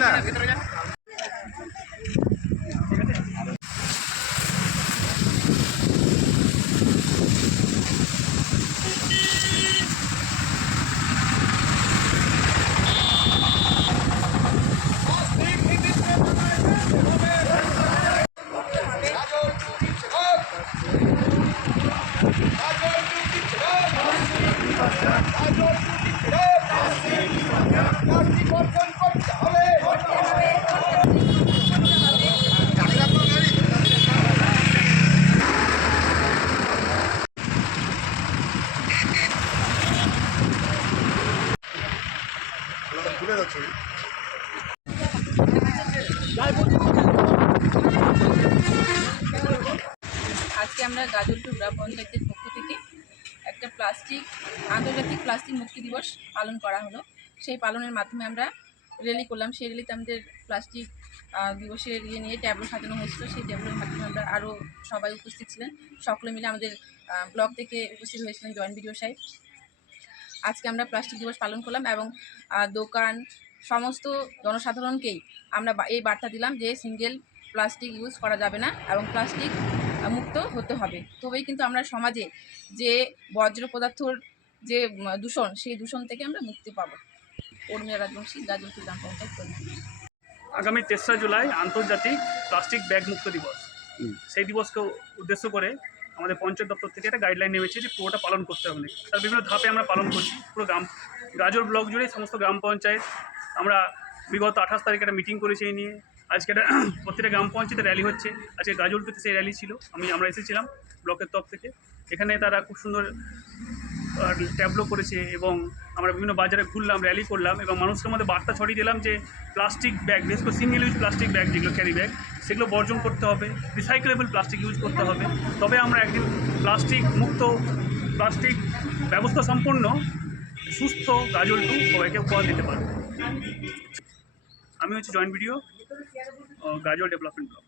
না। আজকে আমরা গাজলপুর গ্রাম পঞ্চায়েতের পক্ষ থেকে একটা আন্তর্জাতিক প্লাস্টিক মুক্তি দিবস পালন করা হলো। সেই পালনের মাধ্যমে আমরা র্যালি করলাম। সেই র্যালিতে আমাদের প্লাস্টিক দিবসের নিয়ে ট্যাবলো সাজানো হয়েছিল। সেই ট্যাবলোর মাধ্যমে আমরা আরও সবাই উপস্থিত ছিলেন। সকলে মিলে আমাদের ব্লক থেকে উপস্থিত হয়েছিলেন জয়েন্ট বিডিও সাহেব। আজকে আমরা প্লাস্টিক দিবস পালন করলাম এবং দোকান সমস্ত জনসাধারণকেই আমরা এই বার্তা দিলাম যে সিঙ্গেল প্লাস্টিক ইউজ করা যাবে না এবং প্লাস্টিক মুক্ত হতে হবে। তবেই কিন্তু আমরা সমাজে যে বর্জ্য পদার্থর যে দূষণ, সেই দূষণ থেকে আমরা মুক্তি পাবো। উর্মিলা রাজবংশী, গাজলপুর গ্রাম পঞ্চায়েত। আগামী 3রা জুলাই আন্তর্জাতিক প্লাস্টিক ব্যাগ মুক্ত দিবস। সেই দিবসকে উদ্দেশ্য করে আমাদের পঞ্চায়েত দপ্তর থেকে একটা গাইডলাইন নেমেছে যে পুরোটা পালন করতে হবে। তার বিভিন্ন ধাপে আমরা পালন করছি। পুরো গাজল ব্লক জুড়ে সমস্ত গ্রাম পঞ্চায়েত আমরা বিগত 28 তারিখে একটা মিটিং করেছি এই নিয়ে। আজকে একটা প্রত্যেকটা গ্রাম পঞ্চায়েতে র্যালি হচ্ছে। আজকে গাজলপুরে সেই র্যালি ছিল, আমরা এসেছিলাম ব্লকের তরফ থেকে। এখানে তারা খুব সুন্দর ট্যাবলো করেছে এবং আমরা বিভিন্ন বাজারে ঘুরলাম, র্যালি করলাম এবং মানুষের মধ্যে বার্তা ছড়িয়ে দিলাম যে প্লাস্টিক ব্যাগ, বিশেষ করে সিঙ্গেল ইউজ প্লাস্টিক ব্যাগ যেগুলো ক্যারি ব্যাগ, সেগুলো বর্জন করতে হবে, রিসাইকেলেবল প্লাস্টিক ইউজ করতে হবে। তবে আমরা একদিন প্লাস্টিক মুক্ত, প্লাস্টিক ব্যবস্থা সম্পন্ন সুস্থ গাজলটু সবাইকে উপহার দিতে পারব। আমি হচ্ছে জয়েন্ট বিডিও গাজল ডেভেলপমেন্ট ব্লক।